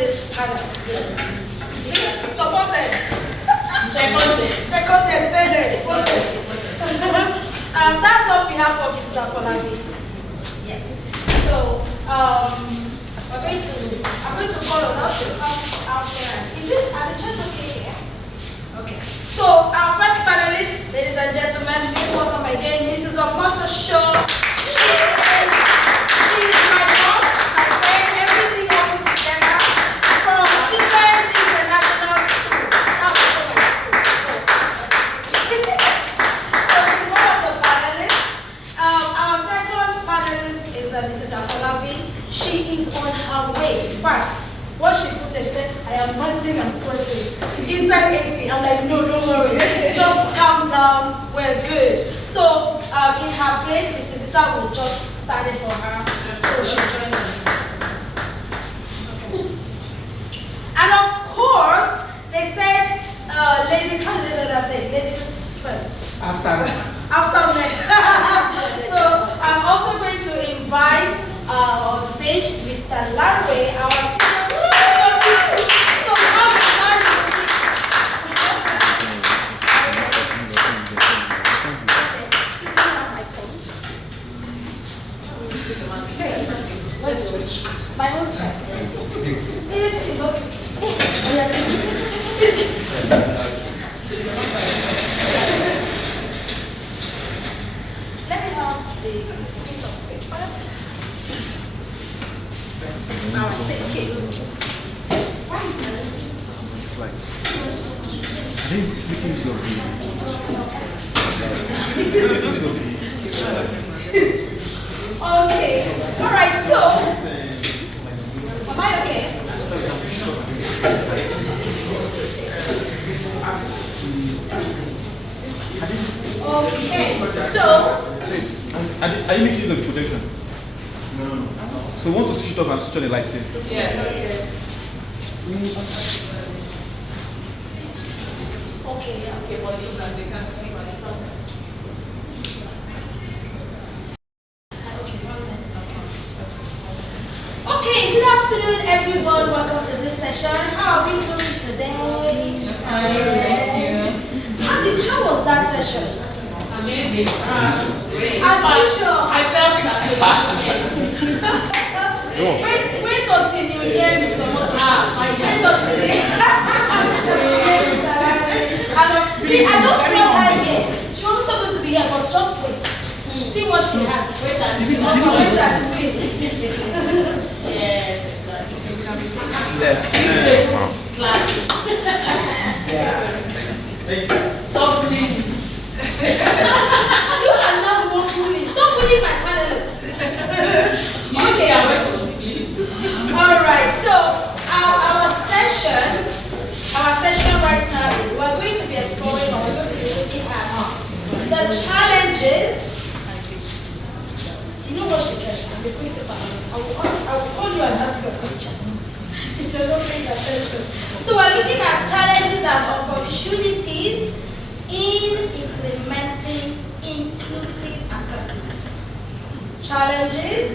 panelist panel. Yes. Supported. Seconded. Third. That's on behalf of Mrs. Afolabi. Yes. So I'm going to call on us to come out here. Are the chairs okay here? Okay. So our first panelist, ladies and gentlemen, please welcome again Mrs. Omotolani. She is my boss, my friend, everything I put together from Children's International School. That's also my school. So she's one of the panelists. Our second panelist is Mrs. Afolabi. She is on her way. In fact, what she put, she said, I am panting and sweating. Inside AC, I'm like, no, don't worry. Just calm down, we're good. So in her place, Mrs. Issa will just start it for her so she joins us. Okay. And of course, they said, ladies, how do they say that thing? Ladies first. After men. So I'm also going to invite on stage Mr. Lanre, our senior. So how let's switch. My own check. Let me have the piece of paper. All right, thank you. Why is it? It's like this is Okay. All right. So, am I okay? Okay. So, are you making use of the projection? No. So you want to switch it off and switch on the lights here? Yes. Okay. Okay, but so that they can see my stuff. Okay, good afternoon, everyone. Welcome to this session. How are we doing today? How was that session? Amazing. As usual. I felt that. Wait until you hear Mr. Omotolani. Wait until you hear See, I just brought her here. She wasn't supposed to be here, but just wait. See what she has. Wait and see. Yes, exactly. Yeah. This place is sliding. Stop bullying. You are not the one bullying. Stop bullying my panelists. Okay. Alright, so our session right now is we're going to be exploring or we're going to be looking at the challenges. You know what she said? I'm the principal. I will call you and ask you a question. If you're not paying attention. So we're looking at challenges and opportunities in implementing inclusive assessments. Challenges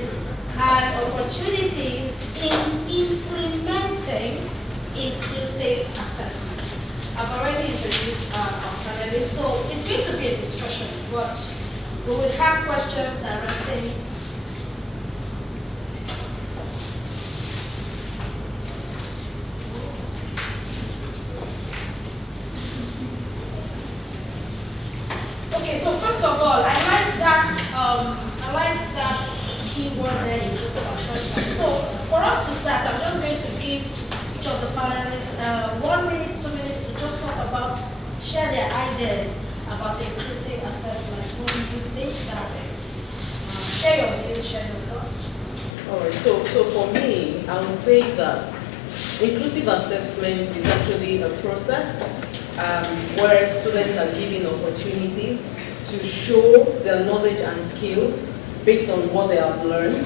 and opportunities in implementing inclusive assessments. I've already introduced our panelists, so it's going to be a discussion, but we will have questions directing. Okay, so first of all, I like that keyword there, inclusive assessment. So for us to start, I'm just going to give each of the panelists 1 minute, 2 minutes to just talk about, share their ideas about inclusive assessment. What do you think that is? Share your views, share your thoughts. All right, so for me, I would say that inclusive assessment is actually a process where students are given opportunities to show their knowledge and skills based on what they have learned.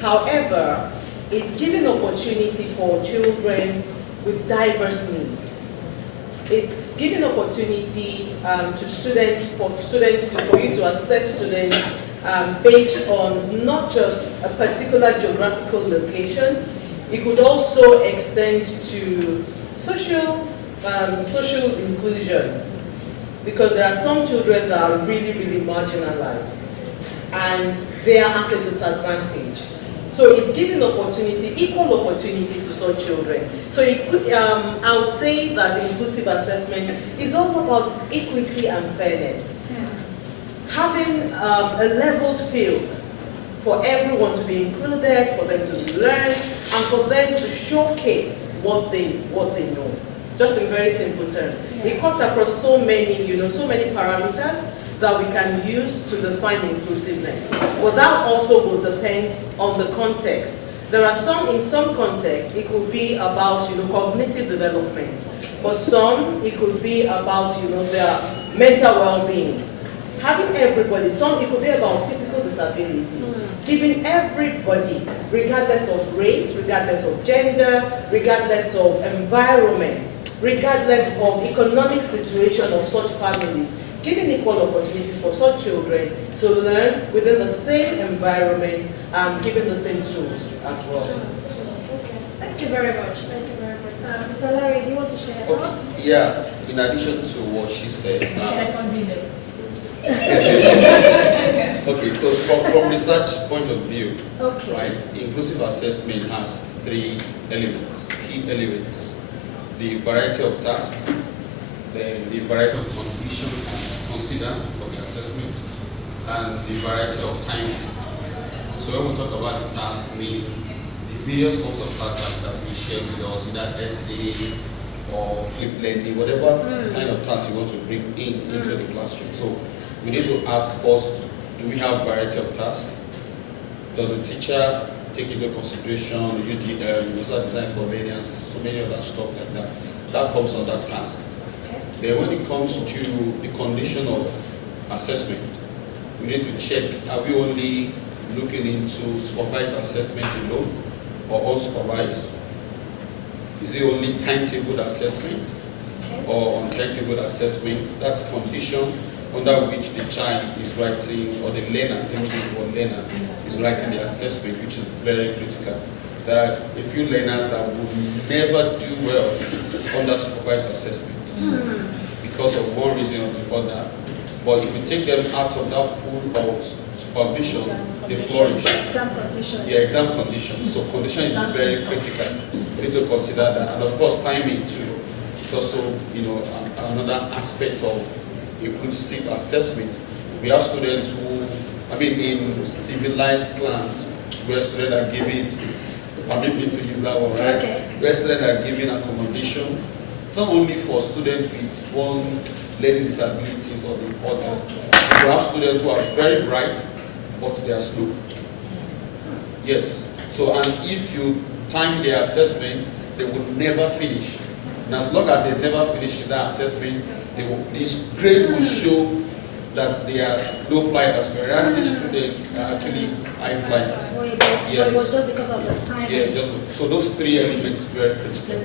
However, it's giving opportunity for children with diverse needs. It's giving opportunity to students, for you to assess students based on not just a particular geographical location, It could also extend to social inclusion, because there are some children that are really, really marginalized and they are at a disadvantage. So it's giving equal opportunities to such children. So I would say that inclusive assessment is all about equity and fairness. Having a leveled field for everyone to be included, for them to learn, and for them to showcase what they know. Just in very simple terms. It cuts across so many parameters that we can use to define inclusiveness. But that also will depend on the context. There are in some contexts, it could be about cognitive development. For some, it could be about their mental well-being. Having everybody, it could be about physical disability. Giving everybody, regardless of race, regardless of gender, regardless of environment, regardless of economic situation of such families, giving equal opportunities for such children to learn within the same environment, given the same tools as well. Thank you very much. Thank you very much. Mr. Lanre, do you want to share your thoughts? Yeah, in addition to what she said. Okay, so from research point of view, right, inclusive assessment has 3 elements, key elements. The variety of tasks, then the variety of conditions considered for the assessment, and the variety of timing. So when we talk about the task, the various forms of tasks that has been shared with us, either essay or flip learning, whatever kind of task you want to bring into the classroom. So we need to ask first, do we have variety of tasks? Does the teacher take into consideration universal design for learners, so many other stuff like that? That comes on that task. Then when it comes to the condition of assessment, we need to check, are we only looking into supervised assessment alone or unsupervised? Is it only timetable assessment or untimetable assessment? That's condition under which the child is writing, or the learner, let me use the word learner, is writing the assessment, which is very critical. There are a few learners that would never do well under supervised assessment because of one reason or the other. But if you take them out of that pool of supervision, they flourish. Exam conditions. Yeah, exam conditions. So condition is very critical. We need to consider that. And of course, timing too. It's also, another aspect of inclusive assessment. We have students who, in civilized class, where students are given, permit me to use that one, right? Okay. Where students are given accommodation. It's not only for students with one learning disabilities or the other. We have students who are very bright, but they are slow. Yes. So, and if you time their assessment, they will never finish. And as long as they never finish that assessment, this grade will show that they are low flyers, whereas these students are actually high flyers. So it was just because of the time. Yeah, so those 3 elements were critical.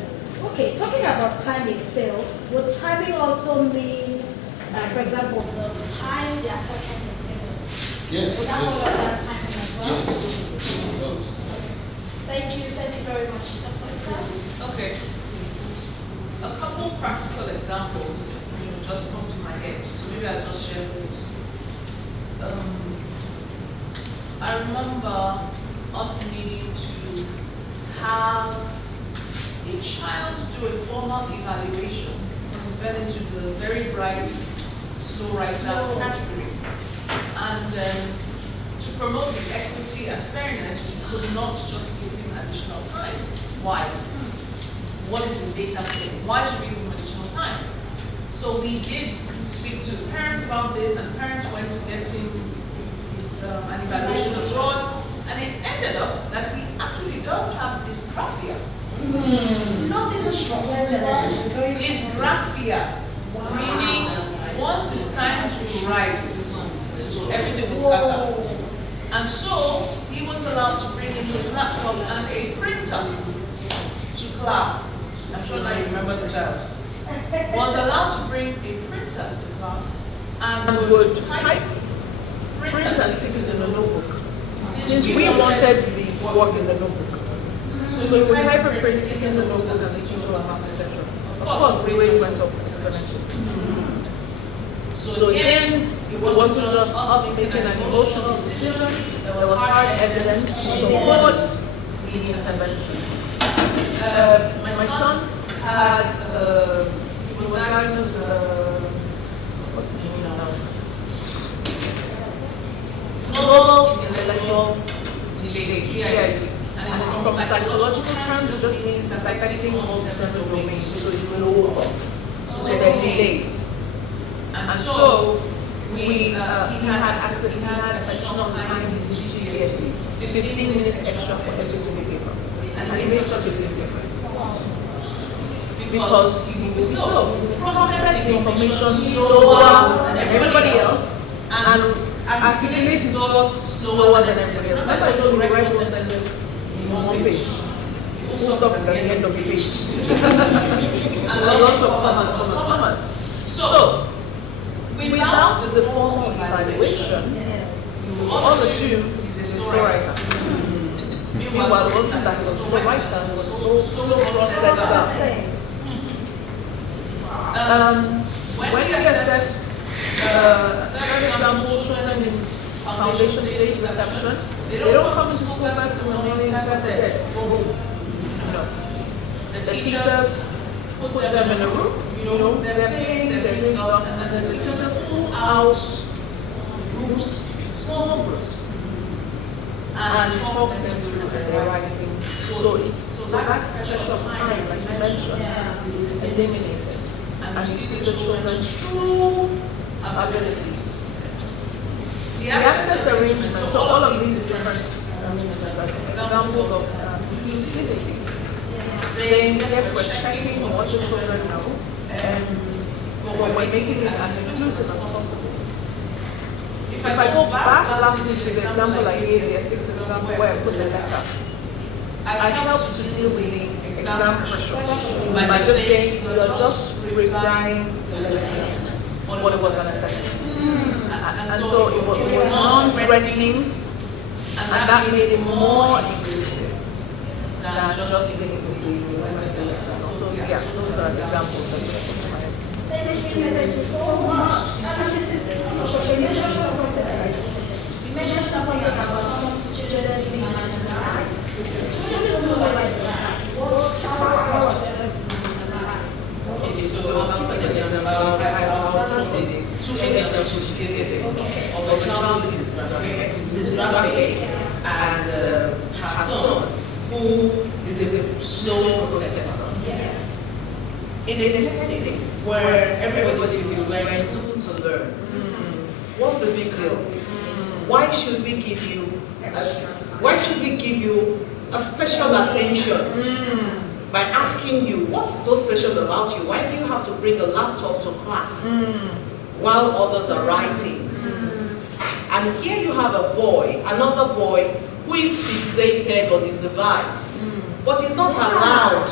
Okay, talking about timing still, would timing also mean, for example, the time the assessment is given? Yes. Would that cover that timing as well? Yes. It does. Thank you very much, Dr. Isa. Okay. A couple practical examples, just come to my head. So maybe I'll just share those. I remember us needing to have a child do a formal evaluation because he fell into the very bright, slow writer category. And to promote the equity and fairness, we could not just give him additional time. Why? What is the data saying? Why should we give him additional time? So we did speak to the parents about this, and parents went to get him an evaluation abroad, and it ended up that he actually does have dysgraphia. Not even Dysgraphia, meaning once it's time to write, everything was scattered. And so he was allowed to bring in his laptop and a printer to class. I'm sure now you remember the class. Was allowed to bring a printer to class and would type, print and stick it in the notebook. Since we wanted the work in the notebook. So it would type a print in the notebook and teach you to a house, etc. Of course, the grades went up exponentially. So again, it wasn't just us making an emotional decision, there was hard evidence to support the intervention. My son had, he was diagnosed with what's the name now? Global intellectual delay, and from psychological terms, it just means it's affecting all the seven domains, so you know about. So there are delays. And so he had additional time in his GCSEs, 15 minutes extra for every single paper. And it made such a big difference. Because he was slow, process the information slower than everybody else, and articulate his thoughts slower than everybody else. Remember I told you, write one sentence in one page. Full stop is at the end of the page. And lots of commas. So, without the formal evaluation, you all assume he's a slow writer. Meanwhile, it wasn't that he was a slow writer, he was a slow processor. When we assess, for example, children in foundation stage reception, they don't come into school first in the morning and start their desk. No. The teachers put them in a room, they're playing, they're doing stuff, and then the teachers pull out groups, small groups, and talk them through their writing. So that pressure of time, like you mentioned, is eliminated. And you see the children's true abilities. The access arrangement, so all of these different arrangements as examples of inclusivity. Saying, yes, we're checking on what the children know, but we're making it as inclusive as possible. If I go back lastly to the example I gave, the 6th example where I put the letter, I helped to deal with the exam pressure by just saying, you're just replying the letter, what it was an assessment. And so it was non-threatening, and that made it more inclusive than just saying so yeah, those are examples that just come to mind. Thank you so much. This is you mentioned something about some children being marginalized. What do you mean by that? Okay, so I'm going to example. I was providing two examples she gave of a child who is graphic and her son, who is a slow processor. Yes. In a setting where everybody feels like school to learn, what's the big deal? Why should we give you a special attention by asking you what's so special about you? Why do you have to bring a laptop to class while others are writing? And here you have a boy, another boy, who is fixated on his device, but is not allowed,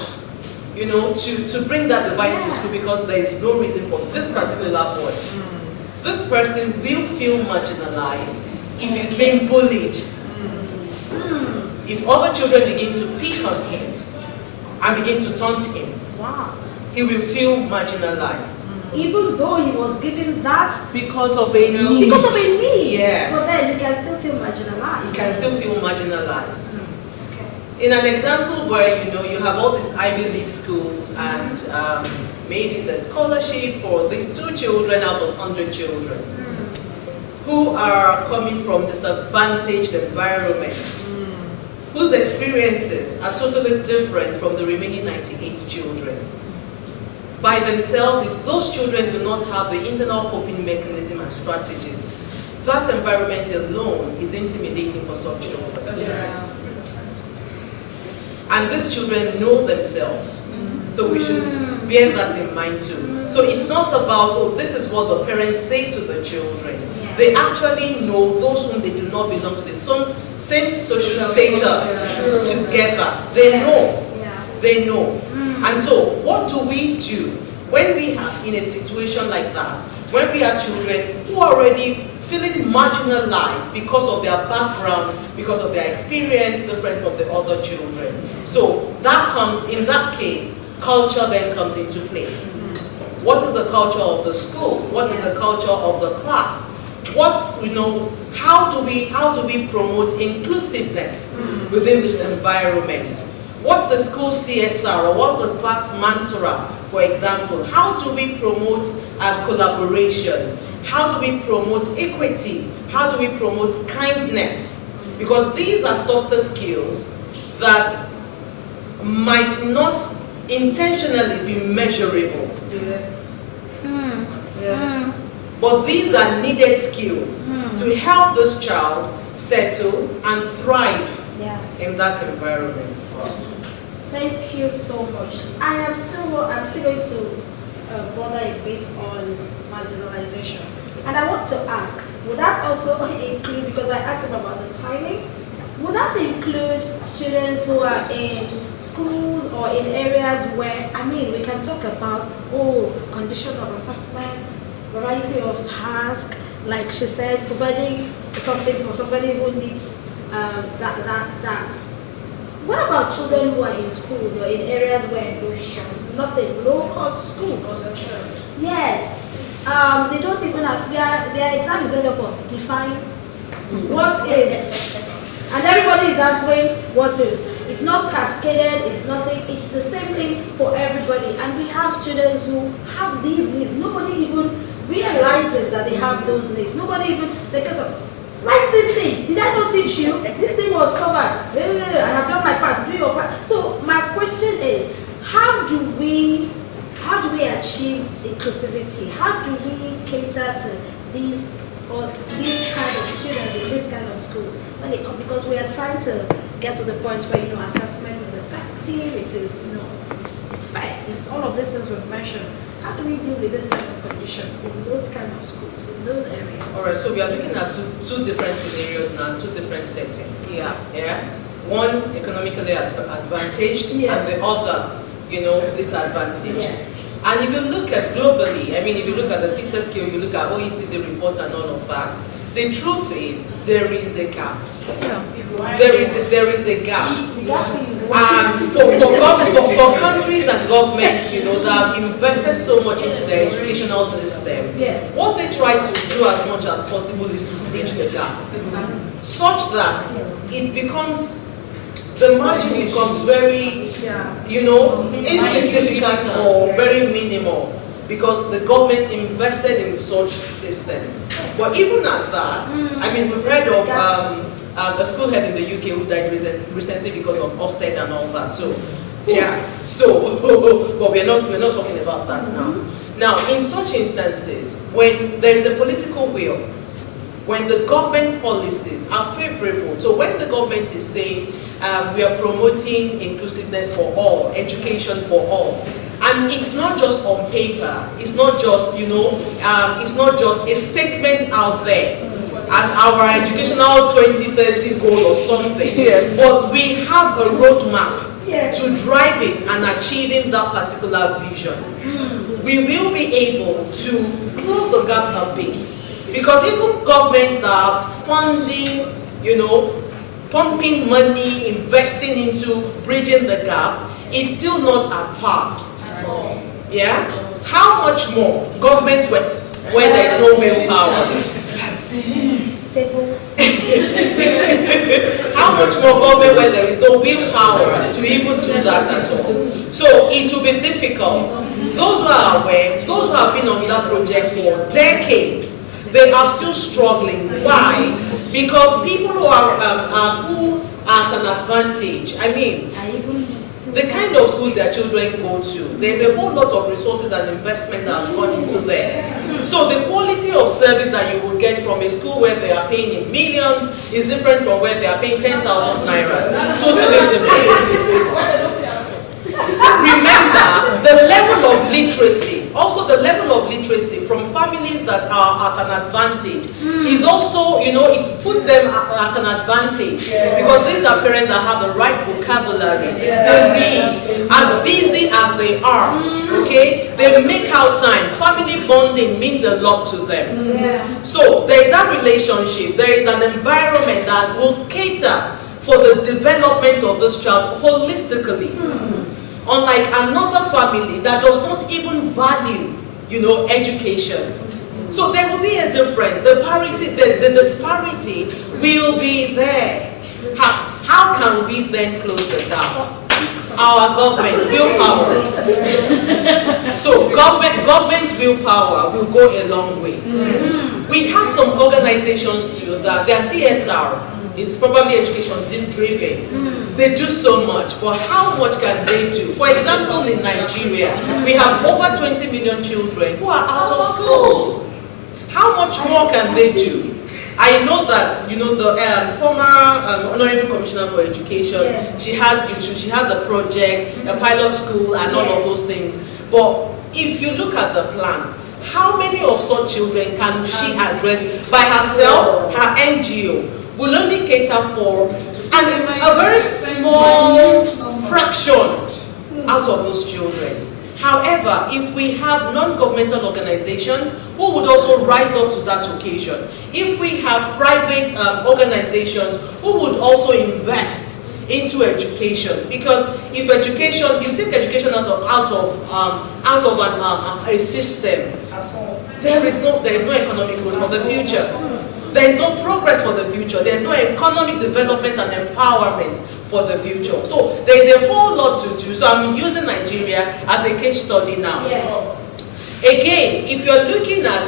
to bring that device to school because there is no reason for this particular boy. This person will feel marginalized if he's being bullied. If other children begin to pick on him and begin to taunt him, he will feel marginalized. Even though he was given that because of a need. Because of a need. Yes. So then he can still feel marginalized. He can still feel marginalized. In an example where you have all these Ivy League schools and maybe the scholarship for these 2 children out of 100 children who are coming from disadvantaged environments, whose experiences are totally different from the remaining 98 children. By themselves, if those children do not have the internal coping mechanism and strategies, that environment alone is intimidating for some children. Yes. And these children know themselves, so we should bear that in mind too. So it's not about, this is what the parents say to the children. They actually know those whom they do not belong to the same social status together. They know. They know. And so what do we do when we are in a situation like that, when we have children who are already feeling marginalized because of their background, because of their experience different from the other children. So that comes, in that case, culture then comes into play. What is the culture of the school? What is the culture of the class? What's, how do we promote inclusiveness within this environment? What's the school CSR, or what's the class mantra, for example? How do we promote collaboration? How do we promote equity? How do we promote kindness? Because these are softer skills that might not intentionally be measurable. Yes. Yes. But these are needed skills to help this child settle and thrive in that environment. Thank you so much. I'm still going to bother a bit on marginalization. And I want to ask, would that also include, because I asked him about the timing, would that include students who are in schools or in areas where, we can talk about, condition of assessment, variety of tasks, like she said, providing something for somebody who needs that. What about children who are in schools or in areas where it's not a low-cost school? Yes. They don't even have, their exam is going to define what is. And everybody is answering what is. It's not cascaded, it's nothing, it's the same thing for everybody. And we have students who have these needs. Nobody even realizes that they have those needs. Nobody even takes up. Write this thing. Did I not teach you? This thing was covered. I have done my part. Do your part. So my question is, how do we achieve inclusivity? How do we cater to these kind of students in these kind of schools when they come? Because we are trying to get to the point where assessment is effective. It is it's fair. It's all of these things we've mentioned. How do we deal with this kind of condition in those kind of schools, in those areas? All right, so we are looking at two different scenarios now, two different settings. Yeah. One economically advantaged, and the other, disadvantaged. Yes. And if you look at globally, if you look at the PISA scale, you look at OECD reports and all of that, the truth is there is a gap. There is a gap. For countries and governments, that have invested so much into their educational system, what they try to do as much as possible is to bridge the gap, such that it becomes, the margin becomes very, insignificant or very minimal, because the government invested in such systems. But even at that, we've heard of a school head in the UK who died recently because of Ofsted and all that. So, but we're not talking about that now. Now, in such instances, when there is a political will, when the government policies are favorable, so when the government is saying we are promoting inclusiveness for all, education for all, and it's not just on paper, it's not just, it's not just a statement out there as our educational 2030 goal or something. Yes. But we have a roadmap to driving and achieving that particular vision. We will be able to close the gap a bit. Because even governments that are funding, pumping money, investing into bridging the gap, is still not at par. Yeah? How much more government where there is no willpower? How much more government where there is no willpower to even do that at all? So it will be difficult. Those who are aware, those who have been on that project for decades, they are still struggling. Why? Because people who are who are at an advantage, the kind of schools their children go to, there's a whole lot of resources and investment that has gone into there. So the quality of service that you will get from a school where they are paying in millions is different from where they are paying 10,000 naira. Totally different. Remember, the level of of literacy, also the level of literacy from families that are at an advantage is also, you know, it puts them at an advantage because these are parents that have the right vocabulary. They be as busy as they are, okay? They make out time. Family bonding means a lot to them. So there is that relationship. There is an environment that will cater for the development of this child holistically. Unlike another family that does not even value, you know, education. So there will be a difference. The disparity will be there. How can we then close the gap? Our government willpower. So government willpower will go a long way. We have some organizations too that their CSR is probably education driven. They do so much, but how much can they do? For example, in Nigeria, we have over 20 million children who are out of school. How much more can they do? I know that, you know, the former Honorable Commissioner for Education, she has YouTube, she has a project, a pilot school, and all of those things. But if you look at the plan, how many of such children can she address by herself? Her NGO will only cater for a very small fraction out of those children. However, if we have non-governmental organizations who would also rise up to that occasion, if we have private organizations who would also invest into education, because if education, you take education out of a system, there is no economic growth for the future. There is no progress for the future. There is no economic development and empowerment for the future. So there is a whole lot to do. So I'm using Nigeria as a case study now. Again, if you're looking at,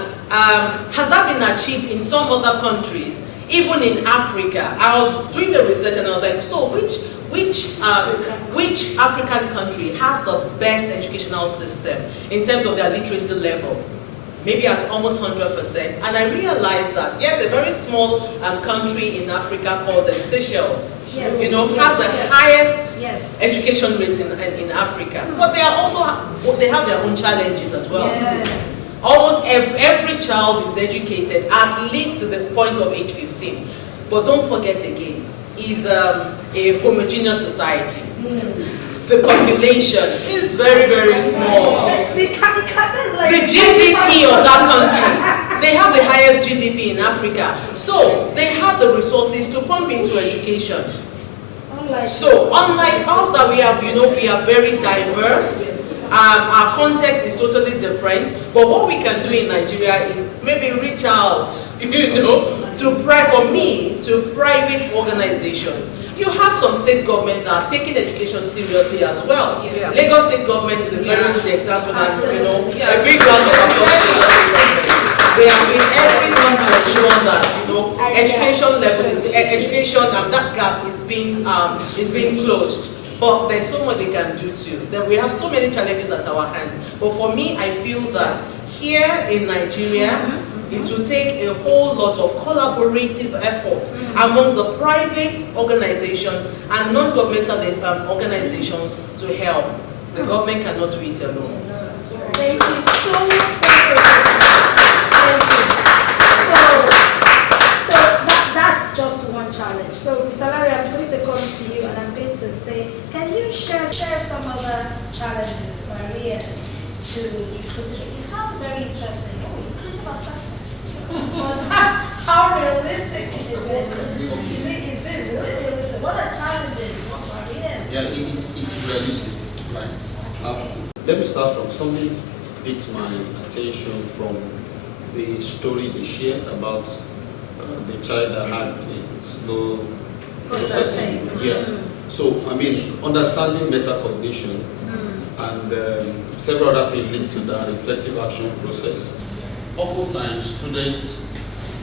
has that been achieved in some other countries, even in Africa? I was doing the research and I was like, so which African country has the best educational system in terms of their literacy level? Maybe at almost 100%. And I realized that, yes, a very small country in Africa called the Seychelles, you know, has the highest education rate in Africa. But they are also, they have their own challenges as well. Almost every child is educated at least to the point of age 15. But don't forget again, is a homogeneous society. The population is very, very small. The GDP of that country, they have the highest GDP in Africa. So they have the resources to pump into education. So unlike us that we have, you know, we are very diverse. Our context is totally different. But what we can do in Nigeria is maybe reach out, you know, to private organizations. You have some state government that are taking education seriously as well. Lagos state government is a very good example, and you know, a big round of applause. They are doing everything to ensure that, you know, education level is education and that gap is being closed. But there's so much they can do too. Then we have so many challenges at our hands. But for me, I feel that here in Nigeria, it will take a whole lot of collaborative effort among the private organizations and non-governmental organizations to help. The government cannot do it alone. Thank you so much. So that's just one challenge. So Mr. Lanre, I'm going to come to you and I'm going to say, can you share some other challenges, barriers to inclusive? It sounds very interesting. Inclusive assessment. How realistic is it? Is it really realistic? What are challenges? Yeah, it's realistic, right? Let me start from something piqued my attention from the story they shared about the child that had a slow processing. Yeah. So, I mean, understanding metacognition and several other things linked to that reflective action process. Oftentimes, students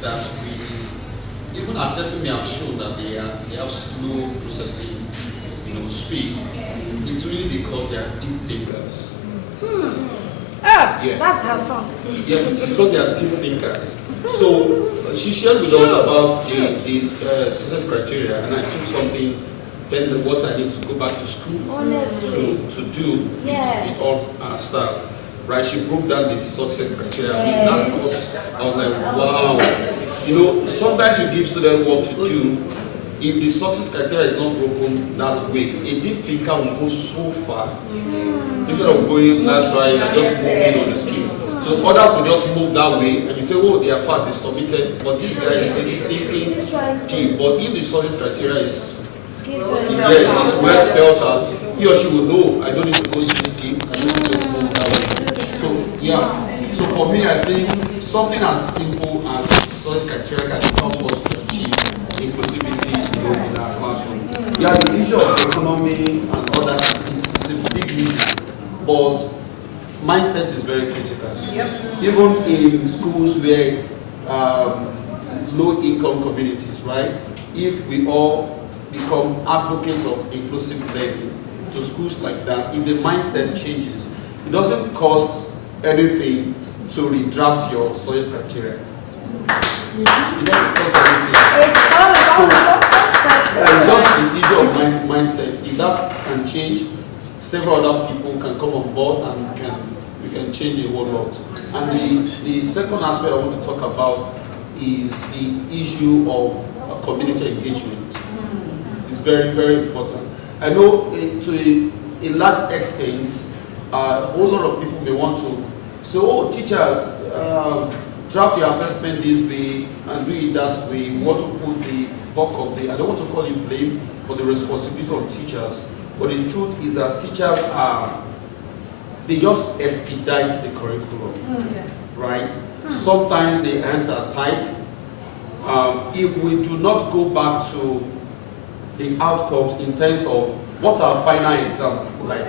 that we, even assessment may have shown that they have slow processing, you know, speed. It's really because they are deep thinkers. That's her song. Yes, because they are deep thinkers. So she shared with us about the success criteria, and I took something. Then what I need to go back to school to do with all our staff. right? She broke down the success criteria. I mean, that's what I was like, wow. You know, sometimes you give students work to do. If the success criteria is not broken that way, a deep thinker will go so far instead of going naturally and just moving on the skill. So others could just move that way and you say, oh, they are fast, they submitted, but this guy is thinking deep. But if the success criteria is well spelled out, he or she will know, I don't need to go to this team, I don't need to just go that way. So, yeah. So for me, I think something as simple as success criteria can help us to achieve inclusivity in our classroom. Yeah, the issue of economy and all that is a big issue, but mindset is very critical. Yep. Even in schools where low-income communities, right? If we all become advocates of inclusive learning to schools like that, if the mindset changes, it doesn't cost anything to redraft your success criteria. It doesn't cost anything. It's all about Just the issue of mindset. If that can change, several other people can come on board and we can change the whole lot. And the second aspect I want to talk about is the issue of community engagement. It's very, very important. I know to a large extent, a whole lot of people may want to say, oh, teachers, draft your assessment this way and do it that way. We want to put the bulk of the, I don't want to call it blame, but the responsibility on teachers. But the truth is that teachers they just expedite the curriculum, right? Sometimes the hands are tied. If we do not go back to the outcomes in terms of what's our final exam, like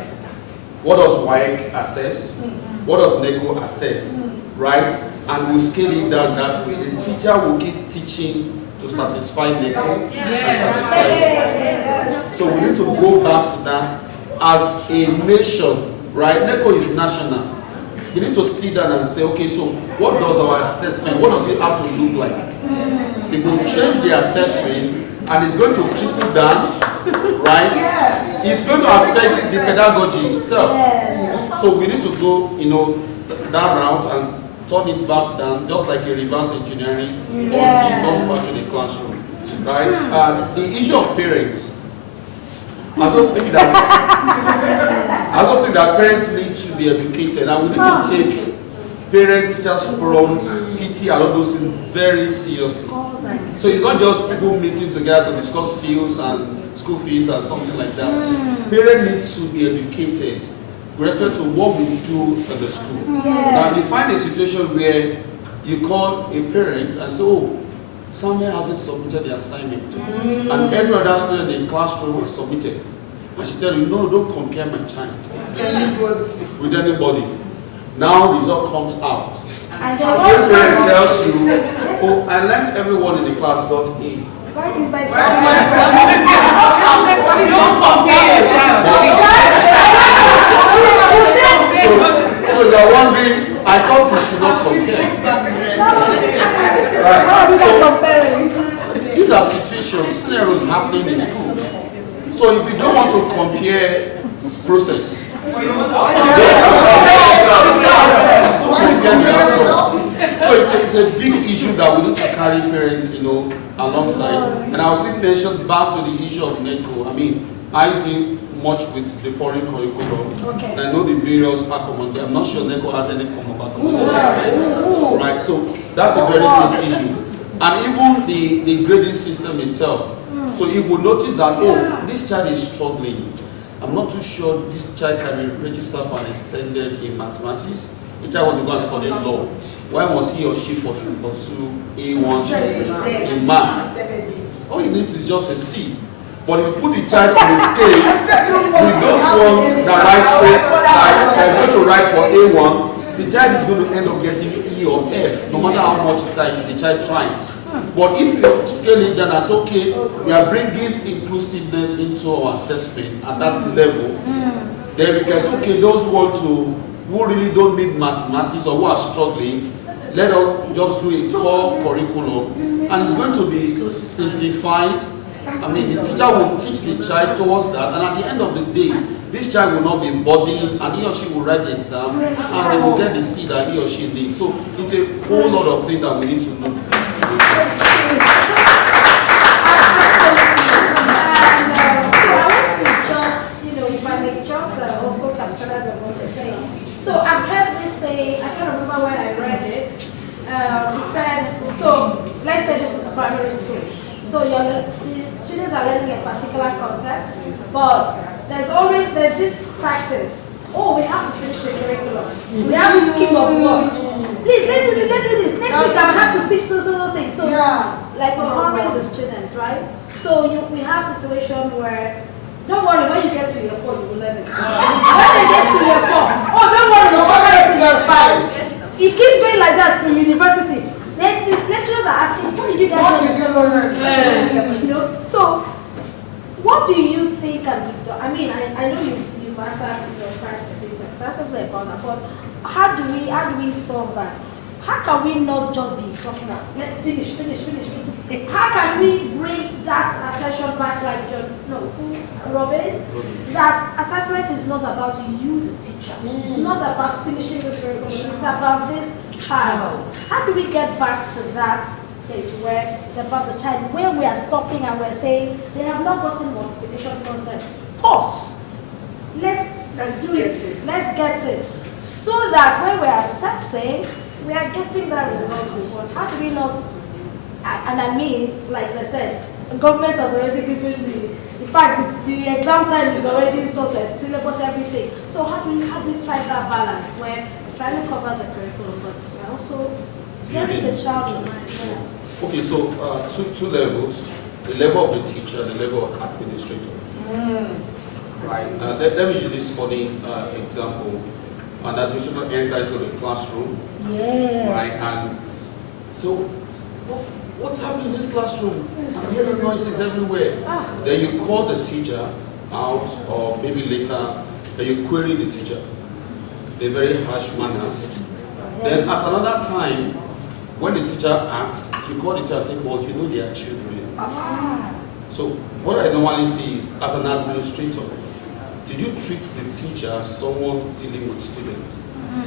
what does WAEC assess, what does NECO assess, right? And we scale it down that way. The teacher will keep teaching to satisfy NECO and satisfy WAEC. So we need to go back to that as a nation. Right, NECO is national. You need to sit down and say, okay, so what does our assessment, what does it have to look like? It will change the assessment and it's going to trickle down, right? It's going to affect the pedagogy itself. So we need to go, that route and turn it back down, just like a reverse engineering until it comes back to the classroom, right? The issue of parents. I don't think that parents need to be educated, and we need to take parent-teachers forum, PT, and all those things very seriously. So it's not just people meeting together to discuss fees and school fees and something like that. Parents need to be educated with respect to what we do at the school. Now, you find a situation where you call a parent and say, oh, someone hasn't submitted the assignment, and every other student in the classroom has submitted. And she tells you, no, don't compare my child with anybody. Now result comes out. And the parent tells you, oh, I learned everyone in the class got A. Don't compare your child. So you're wondering, I thought we should not compare. Right. These are situations, scenarios happening in school. So if you don't want to compare process, so it's a big issue that we need to carry parents, alongside. And I will still mention back to the issue of NECO. I mean, I deal much with the foreign curriculum. And I know the various accommodation. I'm not sure NECO has any form of accommodation. Right? So that's a very big issue. And even the grading system itself. So if we notice that, oh, this child is struggling, I'm not too sure this child can be registered for an extended in mathematics. The child wants to go and study law. Why must he or she pursue A1 in math? All he needs is just a C. But if you put the child on the scale, with those ones that is going to write for A1, the child is going to end up getting E or F, no matter how much the child tries. But if you scale it down as okay, we are bringing inclusiveness into our assessment at that level, then we can say, okay, those who really don't need mathematics or who are struggling, let us just do a core curriculum, and it's going to be simplified, I mean, the teacher will teach the child towards that, and at the end of the day, this child will not be burdened, and he or she will write the exam, and they will get the seed that he or she needs. So it's a whole lot of things that we need to know. So I've heard this thing, I can't remember where I read it. It says, so let's say this is primary school. So the students are learning a particular concept, but there's this practice. Oh, we have to finish the curriculum. We have this scheme of work. Please, let's do this. Next week I have to teach so things. So like we're honoring the students, right? So we have a situation where, don't worry, when you get to year 4, you will learn it. When they get to year 4, oh, don't worry, you'll cover it to year 5. It keeps going like that to university. Then the lecturers are asking, what did you guys learn? You know, so what do you think can be done? I mean, I know you've answered quite a bit extensively about that, but how do we solve that? How can we not just be talking about finish? How can we bring that attention back, like Robin? That assessment is not about you, the teacher. It's not about finishing the curriculum. It's about this child. How do we get back to that place where it's about the child, where we are stopping and we're saying they have not gotten multiplication concept? Pause. Let's do it. Let's get it. So that when we're assessing, we are getting that result we want. How do we not? And I mean, like they said, the government has already given in fact, the exam time is already sorted, syllabus, everything. So how do we strike that balance where we're trying to cover the curriculum, but we're also getting the child in mind? Okay, so two levels: the level of the teacher, the level of administrator. Right. Let me use this funny example. An administrator enters the classroom. Yes. Right. And so, what's happening in this classroom? I'm hearing noises everywhere. Then you call the teacher out, or maybe later, then you query the teacher in a very harsh manner. Then at another time, when the teacher asks, you call the teacher and say, well, you know they are children. So what I normally see is, as an administrator, did you treat the teacher as someone dealing with students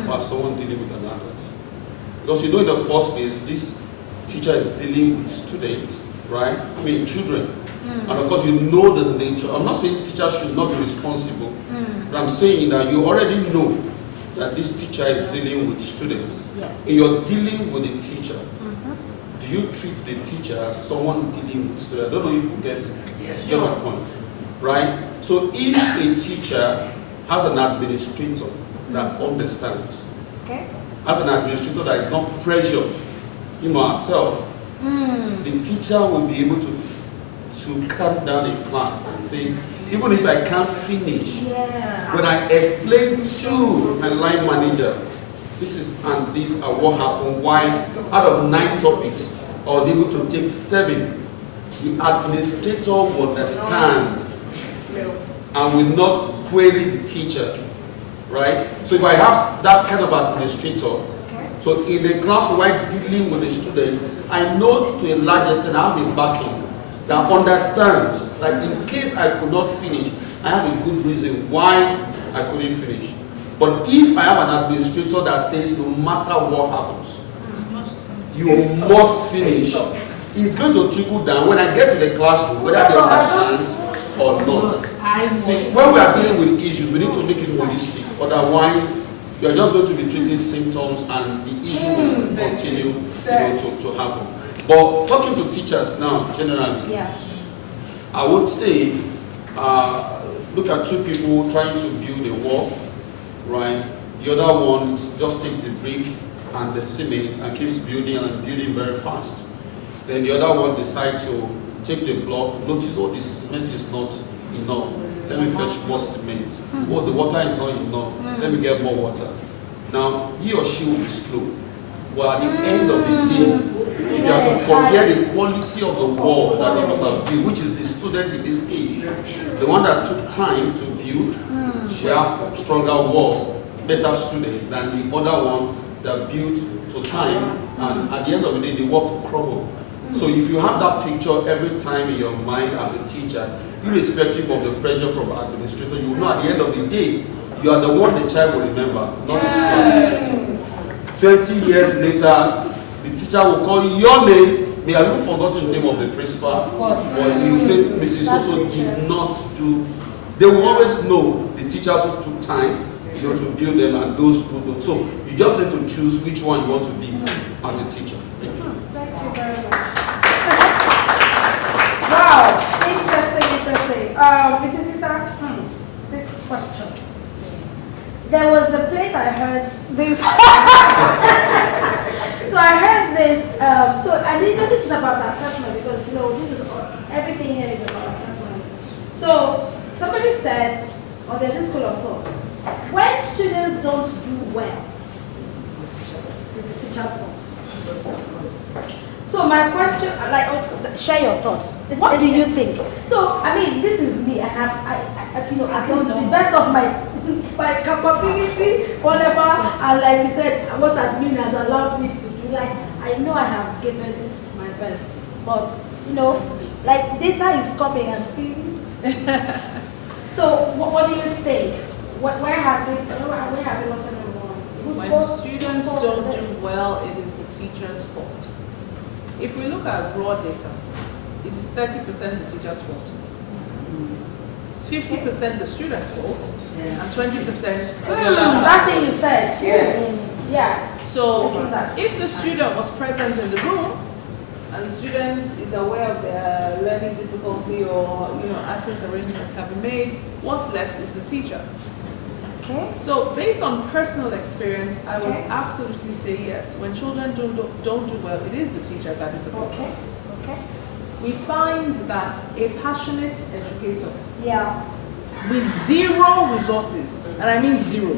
or as someone dealing with an adult? Because you know in the first place, this teacher is dealing with students, right? I mean children. And of course you know the nature. I'm not saying teachers should not be responsible, but I'm saying that you already know that this teacher is dealing with students. Yes. And you're dealing with the teacher. Do you treat the teacher as someone dealing with students? I don't know if you get my point. Right? So if a teacher has an administrator that understands, has an administrator that is not pressured, him or herself, the teacher will be able to calm down in class and say, even if I can't finish, when I explain to my line manager, this is and this and what happened, why out of 9 topics, I was able to take 7, the administrator will understand and will not query the teacher, right? So if I have that kind of administrator, so in the classroom while dealing with the student, I know to a large extent I have a backing that understands, like in case I could not finish, I have a good reason why I couldn't finish. But if I have an administrator that says no matter what happens, you must finish, it's going to trickle down when I get to the classroom, whether they understand or not. See, when we are dealing with issues, we need to make it holistic. Otherwise, you are just going to be treating symptoms and the issue will continue to happen. But talking to teachers now, generally, I would say, look at 2 people trying to build a wall, right? The other one just takes the brick and the cement and keeps building and building very fast. Then the other one decides to take the block, notice, oh, the cement is not enough. Let me fetch more cement. Oh, the water is not enough. Let me get more water. Now, he or she will be slow. But at the end of the day, if you have to compare the quality of the wall that they must have built, which is the student in this case, the one that took time to build, she have stronger wall, better student than the other one that built to time, and at the end of the day, the work will crumble. So if you have that picture every time in your mind as a teacher, irrespective of the pressure from administrator, you know at the end of the day, you are the one the child will remember, not the student. 20 years later, the teacher will call your name. May have even forgotten the name of the principal. Of course. But you will say, Mrs. Soso did not do. They will always know the teachers who took time, to build them and those who don't. So you just need to choose which one you want to be as a teacher. Thank you. Thank you very much. Wow, interesting. Mrs. Issa, this question. There was a place I heard this. So I heard this. So I didn't know this is about assessment because this is everything here is about assessment. So somebody said, or there's this school of thought, when students don't do well, it's the teacher's fault. So my question, share your thoughts. What do you think? So I mean, this is me. I can do the best of my capability, whatever. And like you said, what admin has allowed me to do. Like I know I have given my best, but like data is coming and seeing. So what do you think? Where have you gotten it wrong? When students don't do well, it is the teacher's fault. If we look at raw data, it is 30% the teacher's fault. It's 50% the student's fault, and 20% the other. That thing you said. Yes. Yeah. So if the student was present in the room, and the student is aware of their learning difficulty or access arrangements have been made, what's left is the teacher. Okay. So based on personal experience, I would absolutely say yes. When children don't do well, it is the teacher that is a problem. Okay. We find that a passionate educator with zero resources, and I mean zero,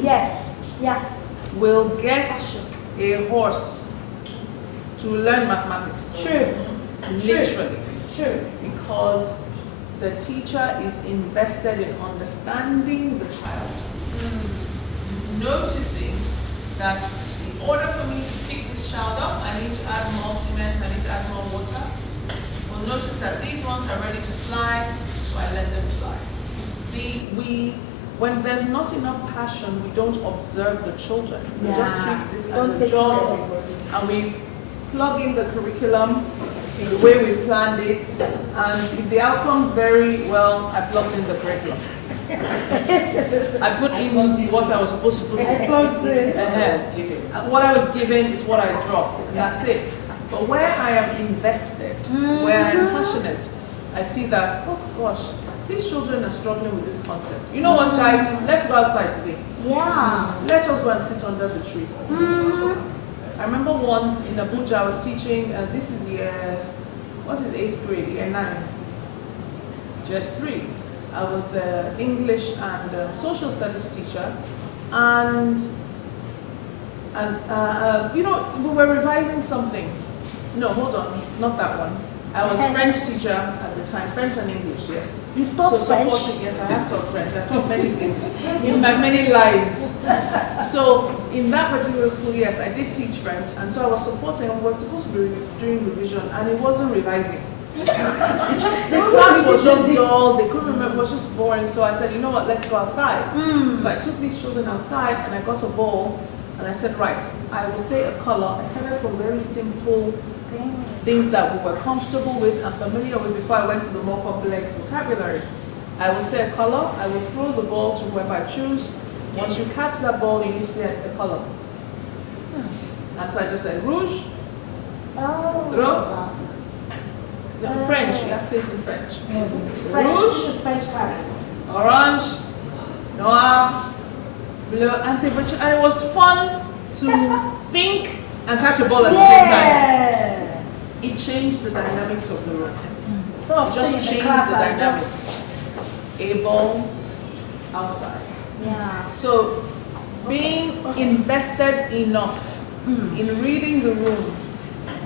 will get a horse to learn mathematics. True. Literally. True. Because the teacher is invested in understanding the child. Noticing that in order for me to pick this child up, I need to add more cement, I need to add more water. We'll notice that these ones are ready to fly, so I let them fly. When there's not enough passion, we don't observe the children. We just treat this as a job, and we plug in the curriculum the way we've planned it, and if the outcomes vary, well, I plugged in the curriculum. I put in what I was supposed to put in. What I was given is what I dropped, and that's it. But where I am invested, where I am passionate, I see that, oh gosh, these children are struggling with this concept. You know what, guys? Let's go outside today. Yeah. Let us go and sit under the tree. I remember once in Abuja, I was teaching, this is year 8th grade, year 9, just 3. I was the English and social studies teacher, and we were revising something. No, hold on, not that one. I was French teacher at the time, French and English, yes. You taught French? Yes, I have taught French. I taught many things in my many lives. So in that particular school, yes, I did teach French, and so I was supporting. We were supposed to be doing revision, and it wasn't revising. The class was just dull. They couldn't remember. It was just boring. So I said, you know what? Let's go outside. So I took these children outside, and I got a ball, and I said, right, I will say a color. I started from very simple things that we were comfortable with and familiar with before I went to the more complex vocabulary. I will say a color, I will throw the ball to whoever I choose. Once you catch that ball, you need to say a color. And so I just said rouge, throw, French, you have to say it in French. French, this is French class. Orange, noir, bleu, and it was fun to think and catch a ball at the same time. It changed the dynamics of the room. So It just changed the dynamics. A ball outside. Yeah. So being invested enough in reading the room,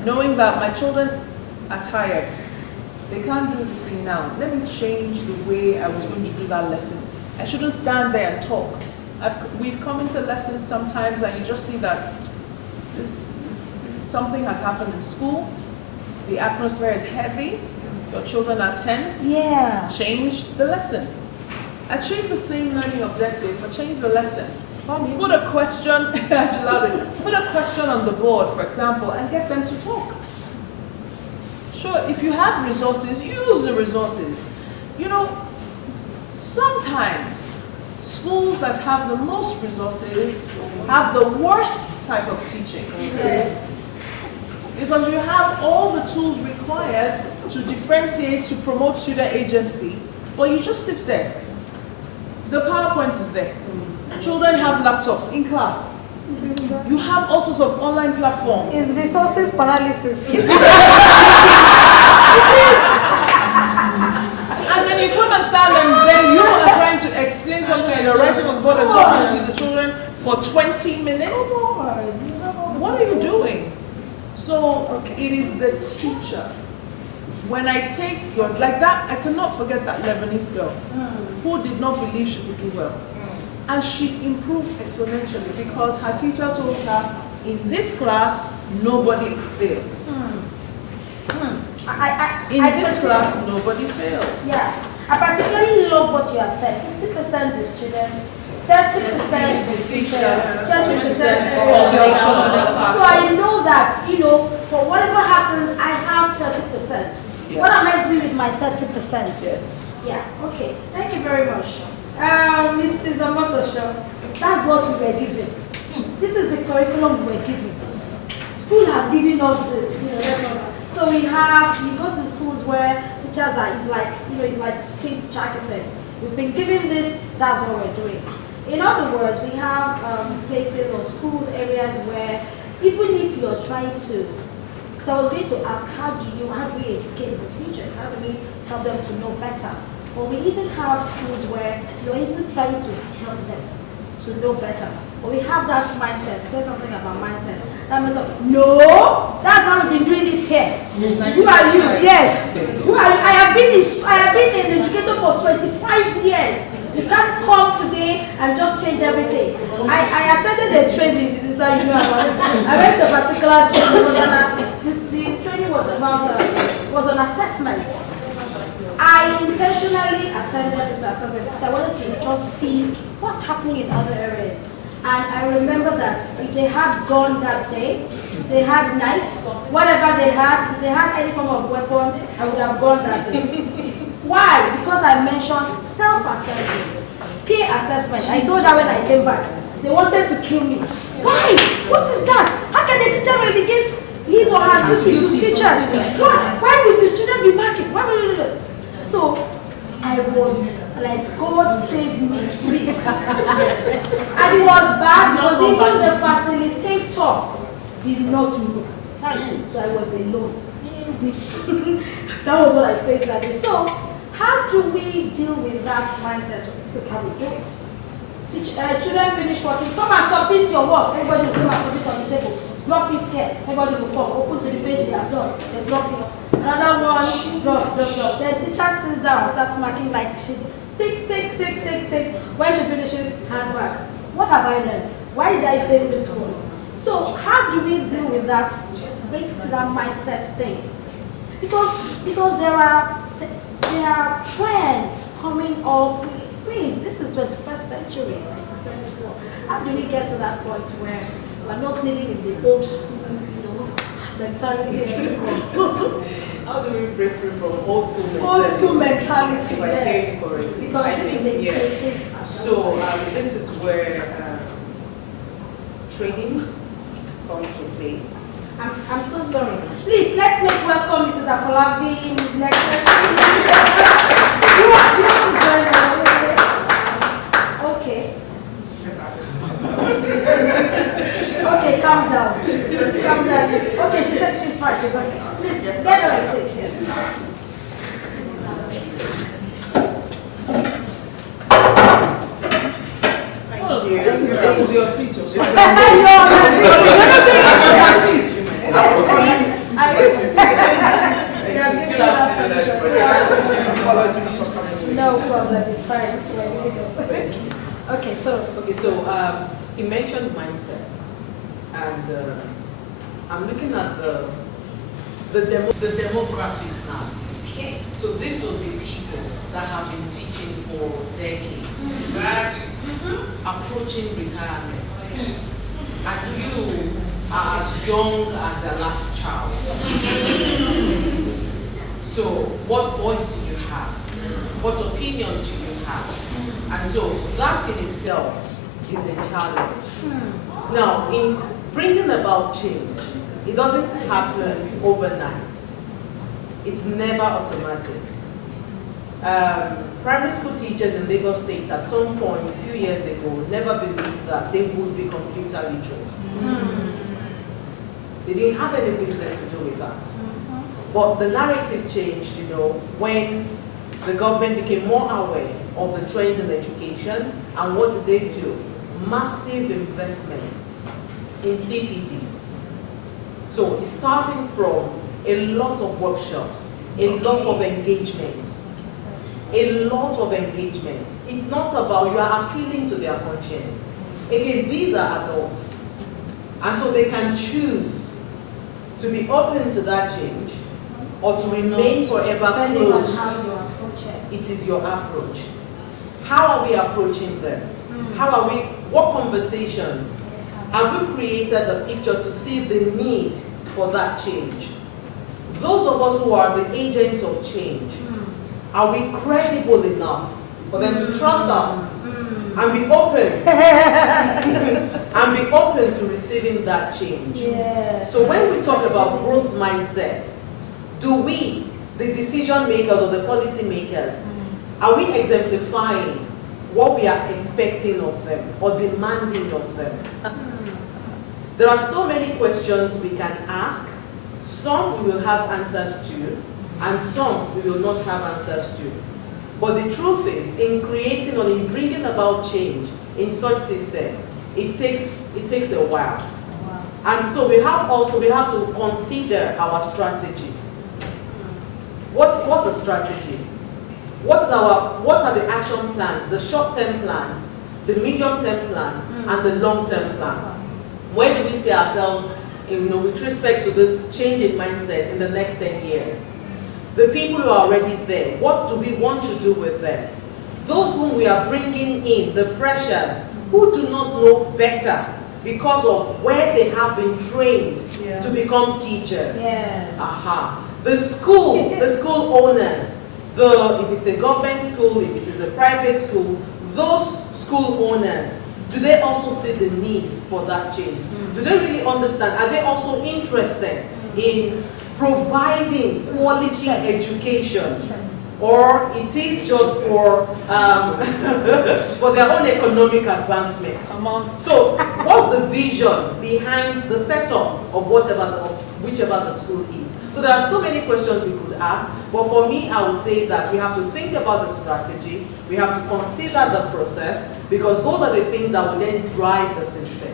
knowing that my children are tired, they can't do this thing now. Let me change the way I was going to do that lesson. I shouldn't stand there and talk. We've come into lessons sometimes and you just see that something has happened in school, the atmosphere is heavy, your children are tense, Yeah. change the lesson. Achieve the same learning objective, but change the lesson. Put a question, put a question on the board, for example, and get them to talk. Sure, if you have resources, use the resources. You know, sometimes schools that have the most resources have the worst type of teaching. Yes. Because you have all the tools required to differentiate, to promote student agency, but you just sit there. The PowerPoint is there. Children have laptops in class. You have all sorts of online platforms. Is resources paralysis. It is. And then you come and stand and then you are trying to explain something and you're writing on the board and talking to the children for 20 minutes. What are you doing? So it is the teacher. When I take your, like that, I cannot forget that Lebanese girl who did not believe she would do well. And she improved exponentially because her teacher told her, in this class, nobody fails. In this class, nobody fails. Yeah, I particularly love what you have said. 50% the students, 30% the teacher, 30% So I know that, you know, for whatever happens, I have 30%. Yeah. What am I doing with my 30%? Yes. Yeah, okay. Thank you very much. Mrs. Omotolani, that's what we were given. This is the curriculum we were given. School has given us this, you know, so we have, you go to schools where teachers are, it's like, you know, it's like street jacketed. We've been given this, that's what we're doing. In other words, we have places or schools, areas where even if you're trying to, because I was going to ask, how do we educate the teachers? How do we help them to know better? But we even have schools where you're even trying to help them to know better. But we have that mindset. You said something about mindset. That means, no, that's how we've been doing it here. Who are you? Yes. Who are you? I have been an educator for 25 years. You can't come today and just change everything. I attended a training. This is how you know about it. I went to a particular training. The training was an assessment. I intentionally attended this assessment because I wanted to just see what's happening in other areas. And I remember that if they had gone that day, they had knife, whatever they had, if they had any form of weapon, I would have gone that day. Why? Because I mentioned self-assessment, peer assessment. I told her when I came back, they wanted to kill me. Why? What is that? How can a teacher relegate his or her duty to teachers? What? Why would the student be backing? Why would you do that? So I was like, God save me, please. And it was bad because even the facilitator did not know. So I was alone. That was what I faced that day. So how do we deal with that mindset? This is how we do it. Children finish working. Come and submit your work. Everybody will come and submit on the table. Drop it here. Everybody will come. Open to the page they have done. They drop it. Another one, drop. Then teacher sits down and starts marking like she tick. When she finishes, hand back. What have I learned? Why did I fail this one? So how do we deal with that? Break to that mindset thing. Because there are trends coming up. This is 21st century, like I said before. How do we get to that point where we're not living in the old school, mentality anymore? How do we break free from old school mentality? Old school mentality, yes. Because this is inclusive. So this is where training comes to play. I'm so sorry. Please, let's make welcome Mrs. Afolabi. Next. Okay. Okay, calm down. Okay, she's fine. She's okay. Please, get her a seat. Yes. This is your seat. Your seat. No problem, it's fine. Okay, so he mentioned mindset, and I'm looking at the the demographics now. Okay. So these will be people that have been teaching for decades, approaching retirement, and you are as young as their last child. So what voice do you have? What opinion do you have? And so that in itself is a challenge. Now, in bringing about change, it doesn't happen overnight. It's never automatic. Primary school teachers in Lagos State at some point, a few years ago, never believed that they would be computer literate. They didn't have any business to do with that. But the narrative changed, when the government became more aware of the trends in education, and what did they do? Massive investment in CPDs. So it's starting from a lot of workshops, a lot of engagement. A lot of engagement. It's not about you are appealing to their conscience. Again, these are adults. And so they can choose to be open to that change or to remain forever closed. It is your approach. How are we approaching them? What conversations? Have we created the picture to see the need for that change? Those of us who are the agents of change, are we credible enough for them to trust us and be open and be open to receiving that change? Yeah. So when we talk about growth mindset, do we, the decision makers or the policy makers, are we exemplifying what we are expecting of them or demanding of them? There are so many questions we can ask. Some we will have answers to, and some we will not have answers to. But the truth is, in creating or in bringing about change in such system, it takes a while. And so we have to consider our strategy. What's the strategy? What are the action plans, the short-term plan, the medium-term plan, and the long-term plan? Where do we see ourselves with respect to this change in mindset in the next 10 years? The people who are already there, what do we want to do with them? Those whom we are bringing in, the freshers, who do not know better because of where they have been trained to become teachers. Yes. The school owners, if it's a government school, if it is a private school, those school owners, do they also see the need for that change? Do they really understand? Are they also interested in providing quality education? Or it is just for their own economic advancement? So what's the vision behind the setup of whichever the school is? So there are so many questions we could ask, but for me, I would say that we have to think about the strategy, we have to consider the process, because those are the things that will then drive the system.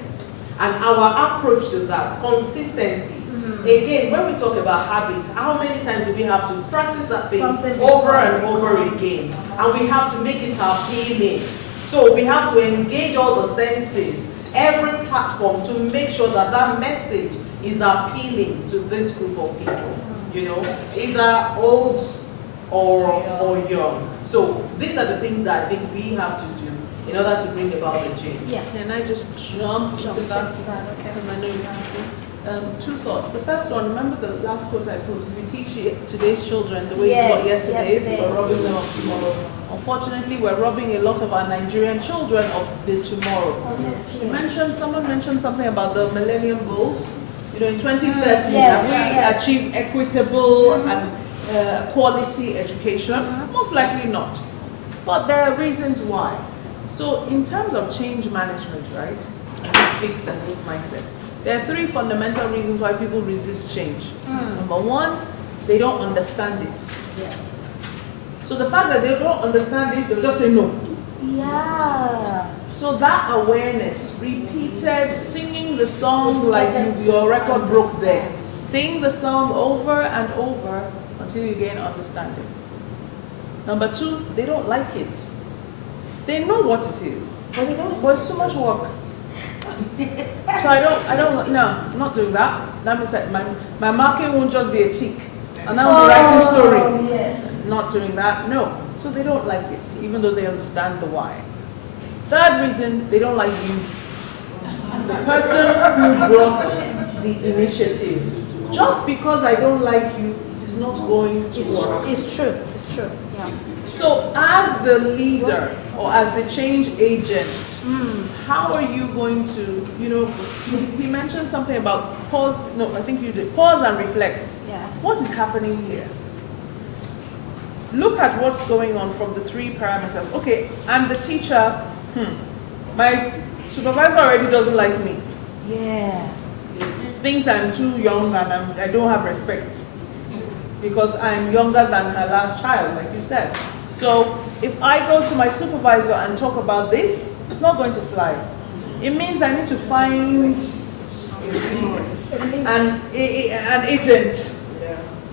And our approach to that, consistency. Again, when we talk about habits, how many times do we have to practice that thing over and over again? And we have to make it appealing. So we have to engage all the senses, every platform, to make sure that that message is appealing to this group of people, either old or young. So these are the things that I think we have to do in order to bring about the change. Yes. Can I just jump to that? Because I know you're asking. Two thoughts. The first one, remember the last quote I put, if we teach today's children the way you taught yesterday's, we're robbing them of tomorrow. Unfortunately, we're robbing a lot of our Nigerian children of the tomorrow. Someone mentioned something about the Millennium Goals. In 2030, have we achieved equitable and quality education? Most likely not. But there are reasons why. So in terms of change management, right, and this fixed and growth mindset, there are three fundamental reasons why people resist change. Number one, they don't understand it. So the fact that they don't understand it, they'll just say no. Yeah. So that awareness, repeated, singing the song like your record broke there. Sing the song over and over until you gain understanding. Number two, they don't like it. They know what it is, but it's so much work. So no, I'm not doing that. That means that my marking won't just be a tick. And I'll be writing story. Yes. Not doing that, no. So they don't like it, even though they understand the why. Third reason, they don't like you. The person who brought the initiative. Just because I don't like you, it is not going to work. It's true. It's true. Yeah. So as the leader or as the change agent, how are you going to, he mentioned something about pause, no, I think you did, pause and reflect. Yeah. What is happening here? Look at what's going on from the 3 parameters. Okay, I'm the teacher, my supervisor already doesn't like me. Yeah. Thinks I'm too young and I don't have respect because I'm younger than her last child, like you said. So if I go to my supervisor and talk about this, it's not going to fly. It means I need to find an agent,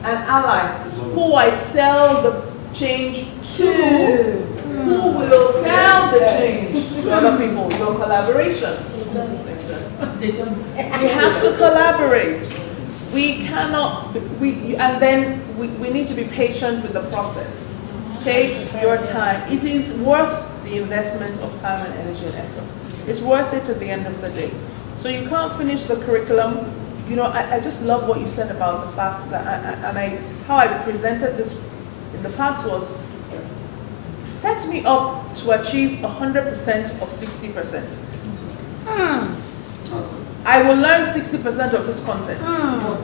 an ally, who I sell the change to, who will sell the change to other people, your collaboration. We have to collaborate. We cannot, and then we need to be patient with the process. Take your time. It is worth the investment of time and energy and effort. It's worth it at the end of the day. So you can't finish the curriculum. I just love what you said about the fact that, how I presented this in the past was, set me up to achieve 100% of 60%. I will learn 60% of this content,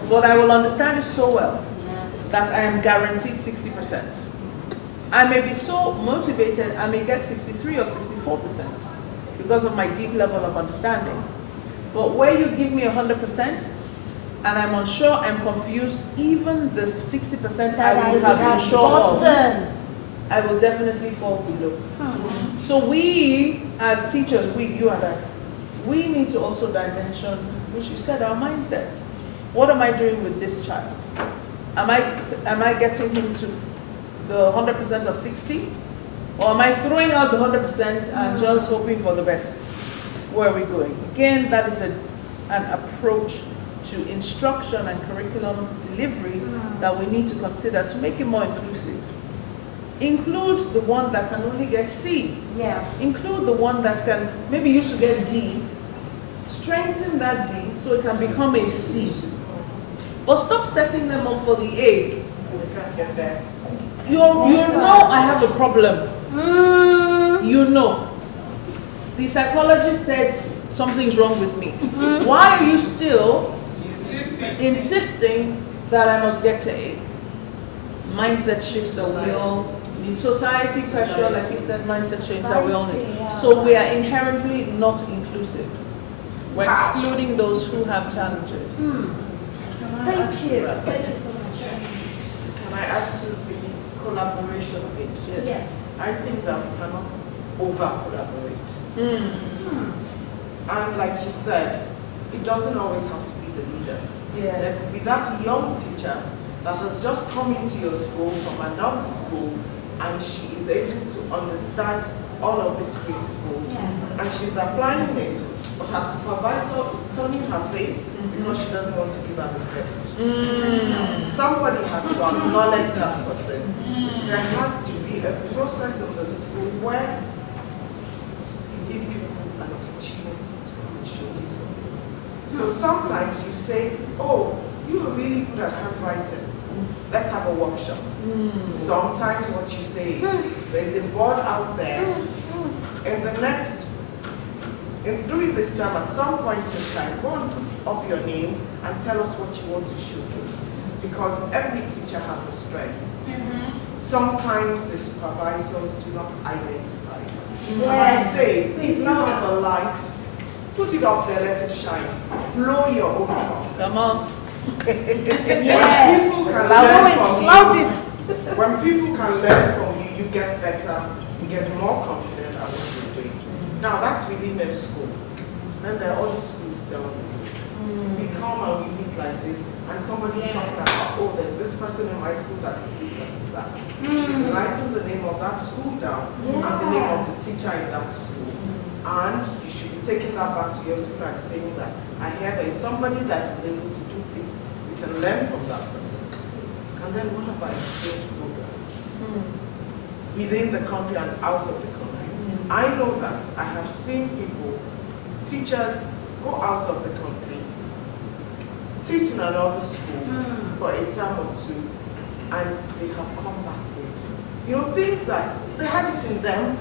but I will understand it so well that I am guaranteed 60%. I may be so motivated, I may get 63 or 64% because of my deep level of understanding. But where you give me 100% and I'm unsure, I'm confused, even the 60% I would have been sure of, I will definitely fall below. So we, as teachers, you and I, we need to also dimension, which you said, our mindset. What am I doing with this child? Am I getting him to the 100% of 60? Or am I throwing out the 100% and just hoping for the best? Where are we going? Again, that is an approach to instruction and curriculum delivery that we need to consider to make it more inclusive. Include the one that can only get C. Yeah. Include the one that can maybe used to get D. Strengthen that D so it can become a C. But stop setting them up for the A. You know I have a problem. You know. The psychologist said something is wrong with me. Why are you still insisting that I must get to A? Mindset shift that we all need. Society pressure, like you said, mindset change that we all need. So we are inherently not inclusive. We're excluding those who have challenges. Thank you. Thank you so much. Can I add to the collaboration bit? Yes. I think that we cannot over-collaborate. And like you said, it doesn't always have to be the leader. Yes. There could be that young teacher that has just come into your school from another school and she is able to understand all of these principles and she's applying it, but her supervisor is turning her face because she doesn't want to give her the credit. Somebody has to acknowledge that person. There has to be a process in the school where you give people an opportunity to come and showcase for you. So sometimes you say, oh, you are really good at handwriting. Let's have a workshop. Sometimes what you say is, there's a board out there, during this term, at some point in time, go and put up your name and tell us what you want to showcase. Because every teacher has a strength. Sometimes the supervisors do not identify it. And I say, if you have a light, put it up there, let it shine. Blow your own horn. Come on. When people can learn from you, you get better, you get more confident at what you're doing. Now that's within a school. Then there are other schools down there. We come and we meet like this, and somebody is talking about, oh, there's this person in my school that is this, that is that. You should be writing the name of that school down and the name of the teacher in that school. And you should be taking that back to your school and saying that I hear there is somebody that is able to do this. We can learn from that person. And then what about exchange programs? Within the country and out of the country? I know that I have seen people, teachers, go out of the country, teach in another school for a term or two, and they have come back with, things that they had it in them,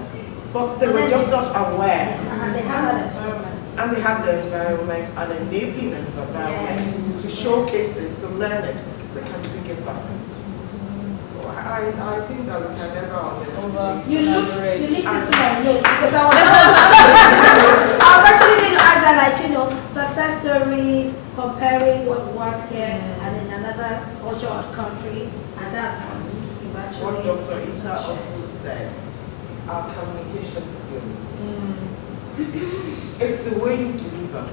but they were just not aware. And they had an environment. And they had the environment, an enabling environment to showcase it, to learn it. They can bring it back. So I think that we can never underestimate. You looked into my notes because I was actually going to add that, success stories, comparing what works here and in another culture or country, and that's what Dr. Isa also said. Our communication skills. It's the way you deliver.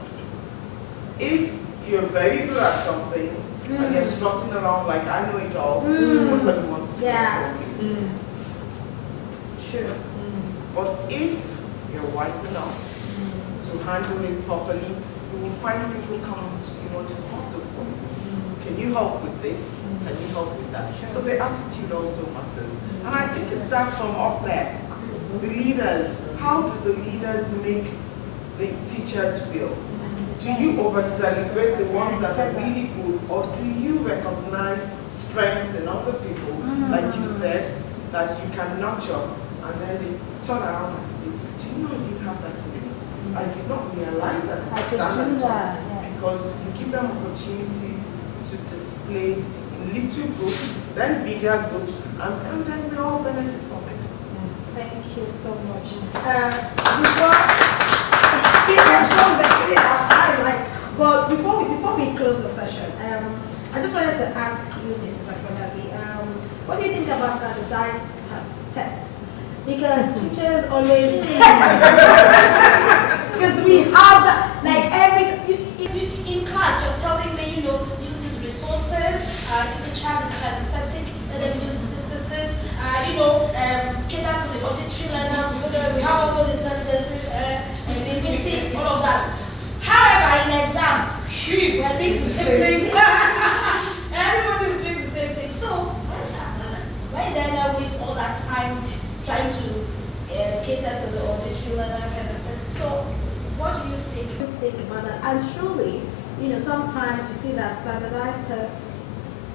If you're very good at something and you're strutting around like I know it all, nobody wants to hear from you. Sure. But if you're wise enough to handle it properly, you will find people coming to you wanting to support. Can you help with this? Can you help with that? So the attitude also matters. And I think it starts from up there. The leaders, how do the leaders make the teachers feel? Do you over-celebrate the ones that are really good, or do you recognize strengths in other people, like you said, that you can nurture, and then they turn around and say, do you know I didn't have that in me? I did not realize that I stand up, because you give them opportunities to display in little groups, then bigger groups, and then we all benefit from it. Thank you so much. Before we close the session, I just wanted to ask you, Mrs. Afolabi, what do you think about standardized tests? Because teachers always say, because we have that, in class, you're telling me, use these resources, if the child is kinesthetic, let them use this, cater to the auditory learners, we have all those intelligence, linguistic, all of that. However, in exam, we're doing the same thing. Everybody is doing the same thing. So, where's that balance? Why then I waste all that time trying to cater to the auditory learner, kinesthetic? So, what do you think about that? And truly, sometimes you see that standardized tests,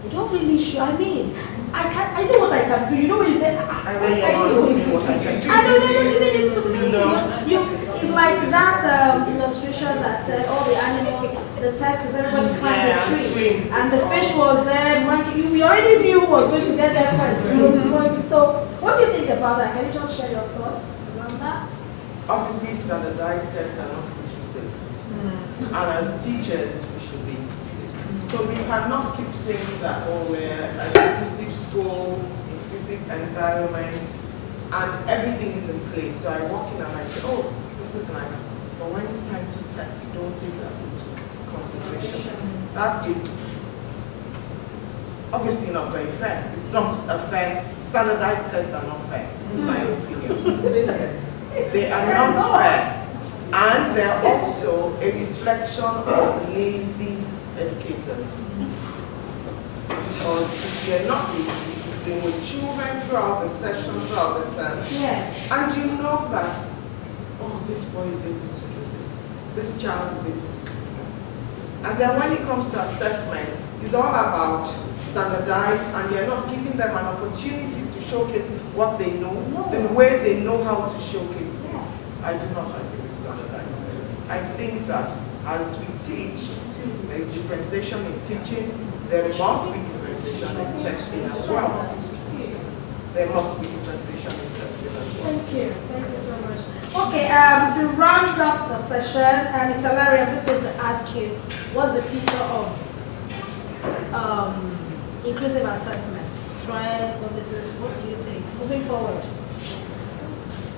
you don't really show. I know what I can do. When you say, I know what I can do. I know you're not giving it to me. It's like that illustration that said all the animals, the test is everybody climbed the tree. And the fish was there, we already knew who was going to get there first. So, what do you think about that? Can you just share your thoughts around that? Obviously, standardized tests are not inclusive. And as teachers, we should be inclusive. So we cannot keep saying that, we're an inclusive school, inclusive environment, and everything is in place. So I walk in and I say, this is nice. But when it's time to test, you don't take that into consideration. That is obviously not very fair. It's not a fair, standardized tests are not fair, in my opinion. They are not fair. And they're also a reflection of lazy educators. Because if you're not lazy, you've been with children throughout the session, throughout the term, and you know that, this boy is able to do this, this child is able to do that. And then when it comes to assessment, it's all about standardized, and you're not giving them an opportunity to showcase what they know, the way they know how to showcase it. I do not agree with standardized. I think that as we teach, there's differentiation in teaching, there must be differentiation in testing as well. There must be differentiation in testing as well. Thank you so much. Okay, to round off the session, Mr. Lanre, I'm just going to ask you, what's the future of inclusive assessment? What do you think? Moving forward.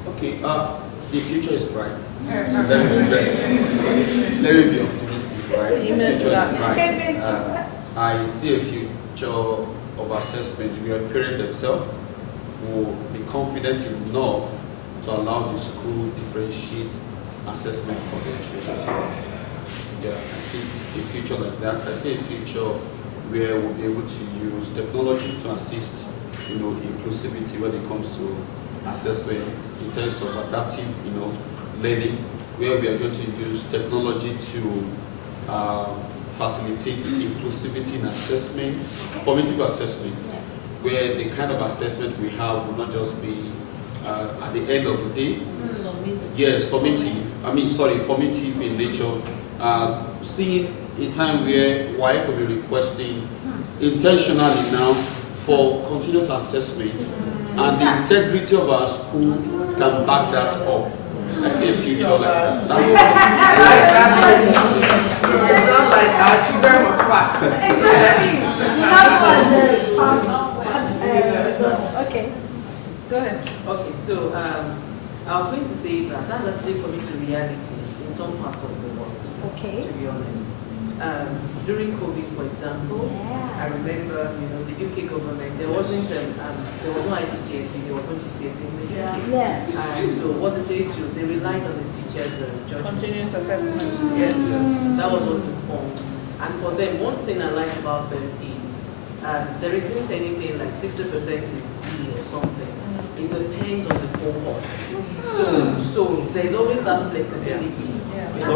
Okay, the future is bright. So let me be optimistic, right? The future is bright. I see a future of assessment where parents themselves will be confident enough to allow the school differentiate assessment for their children. Yeah, I see a future like that. I see a future where we'll be able to use technology to assist, inclusivity when it comes to assessment in terms of adaptive, learning, where we are going to use technology to facilitate inclusivity in assessment, formative assessment, where the kind of assessment we have will not just be at the end of the day. Formative in nature. Seeing a time where WAEC could be requesting intentionally now for continuous assessment, and the integrity of our school can back that up. I see a future like that. That's what so it's not like our children must pass. Okay. Go ahead. Okay, so I was going to say that that's actually coming to reality in some parts of the world. Okay. To be honest. During COVID, for example, I remember, the UK government, there was no IGCSE, there was no GCSE in the UK. And so what did they do? They relied on the teachers' judgment. Continuous assessment. Yes, that was what informed. And for them, one thing I like about them is there isn't anything like 60% is B or something. It depends on the cohort. So there's always that flexibility. So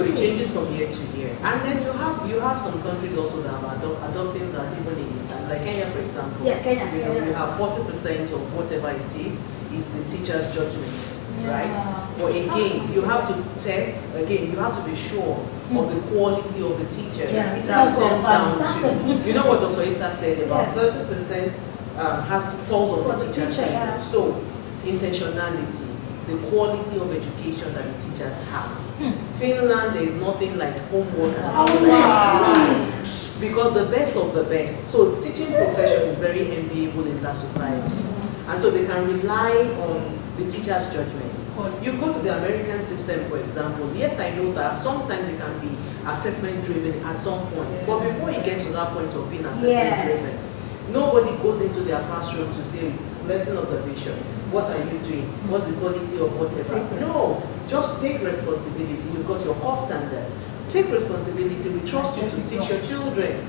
it changes from year to year. And then you have some countries also that are adopting that even in like Kenya, for example. You have 40% of whatever it is the teacher's judgment, right? But again, you have to test, you have to be sure of the quality of the teacher. That comes down to, what Dr. Issa said about 30% falls on the teacher. So, intentionality, the quality of education that the teachers have. Finland, there is nothing like homework and homework. Because the best of the best. So, teaching profession is very enviable in that society. And so they can rely on the teacher's judgment. You go to the American system, for example. Yes, I know that sometimes it can be assessment driven at some point. But before it gets to that point of being assessment driven, nobody goes into their classroom to say it's lesson observation. What are you doing? What's the quality of whatever? No, just take responsibility. You've got your core standard. Take responsibility. We trust you to teach your children.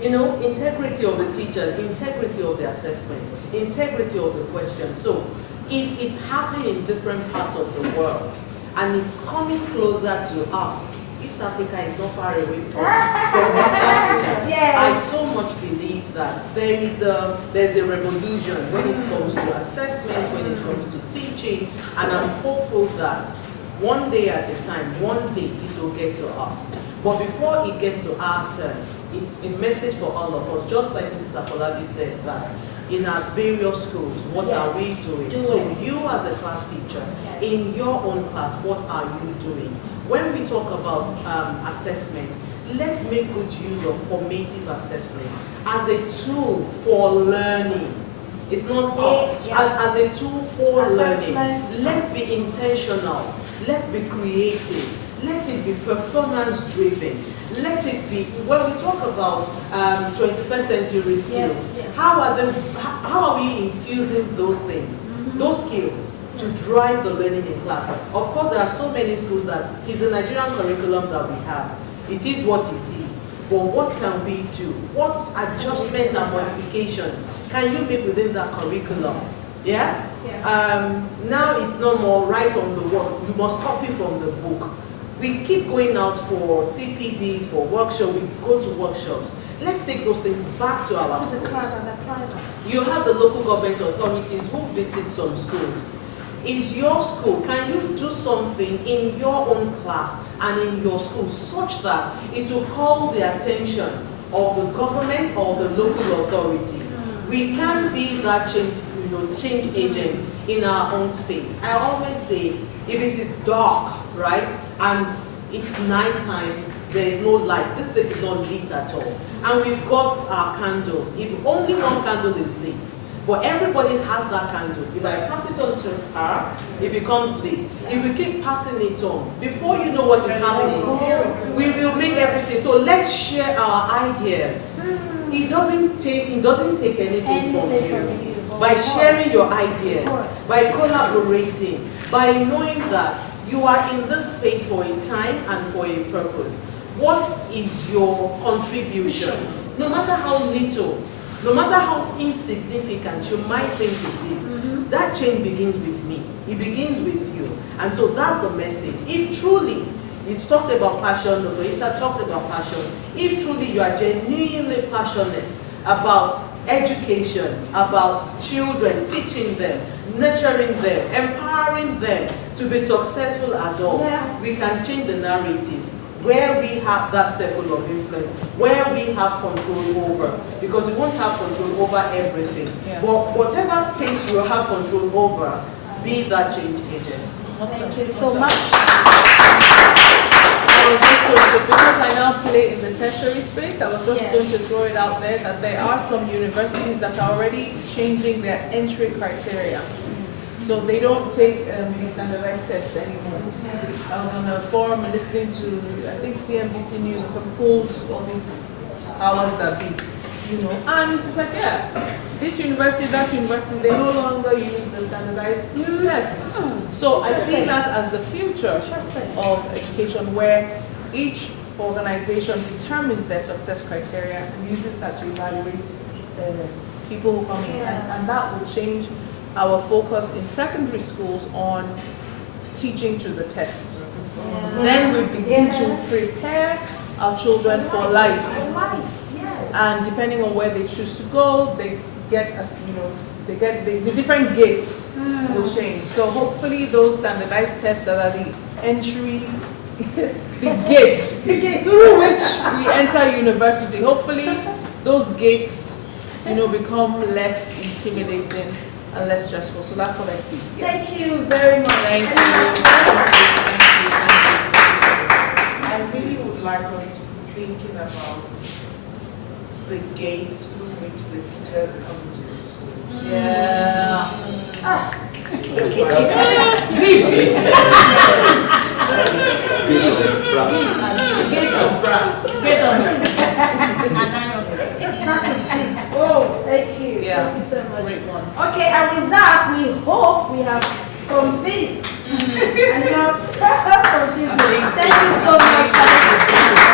Integrity of the teachers, integrity of the assessment, integrity of the question. So, if it's happening in different parts of the world and it's coming closer to us, East Africa is not far away from West Africa. I so much believe that there's a revolution when it comes to assessment, when it comes to teaching, and I'm hopeful that one day at a time, one day it will get to us. But before it gets to our turn, it's a message for all of us, just like Mrs. Afolabi said, that in our various schools, what are we doing? So you as a class teacher, in your own class, what are you doing? When we talk about assessment, let's make good use of formative assessment as a tool for learning. It's not as a tool for learning. Let's be intentional. Let's be creative. Let it be performance driven. Let it be, when we talk about 21st century skills, how are we infusing those things, those skills to drive the learning in class? Of course, there are so many schools that it's the Nigerian curriculum that we have. It is what it is. But what can we do? What adjustments and modifications can you make within that curriculum? Yes? Now it's no more right on the wall. You must copy from the book. We keep going out for CPDs, for workshops, we go to workshops. Let's take those things back to our schools. You have the local government authorities who visit some schools. Is your school, can you do something in your own class and in your school such that it will call the attention of the government or the local authority? We can be that change agent in our own space. I always say, if it is dark, right, and it's nighttime, there is no light, this place is not lit at all, and we've got our candles. If only one candle is lit, but everybody has that candle. If I pass it on to her, it becomes lit. If we keep passing it on, before you know what is happening, we will make everything. So let's share our ideas. It doesn't take anything from you. by sharing your ideas, by collaborating, by knowing that you are in this space for a time and for a purpose. What is your contribution? No matter how little, no matter how insignificant you might think it is, that change begins with me. It begins with you. And so that's the message. If truly, you talked about passion, Dr. Issa talked about passion. If truly you are genuinely passionate about education, about children, teaching them, nurturing them, empowering them to be successful adults, we can change the narrative where we have that circle of influence, where we have control over, because we won't have control over everything. But whatever space you have control over, be that change agent. Thank you so much. I was just going to, because I now play in the tertiary space, I was just going to throw it out there that there are some universities that are already changing their entry criteria. So they don't take the standardized tests anymore. I was on a forum listening to, I think, CNBC News or some polls, all these powers that be, you know. And it's like, this university, that university, they no longer use the standardized tests. So I see that as the future of education, where each organization determines their success criteria and uses that to evaluate people who come in. And that will change our focus in secondary schools on teaching to the test. Then we begin to prepare our children for life. And depending on where they choose to go, they get us, you know, they get the different gates will change. So hopefully those standardized tests that are the entry, the gates through which we enter university, hopefully those gates, you know, become less intimidating and less stressful. So that's what I see. Thank you very much. Thank you. I really would like us to be thinking about the gates through which the teachers come to the schools. Yeah. Deep. Gates of brass. Oh, thank you. Yeah. Thank you so much. Great one. Okay, and with that, we hope we have convinced and not confused. Thank you so much.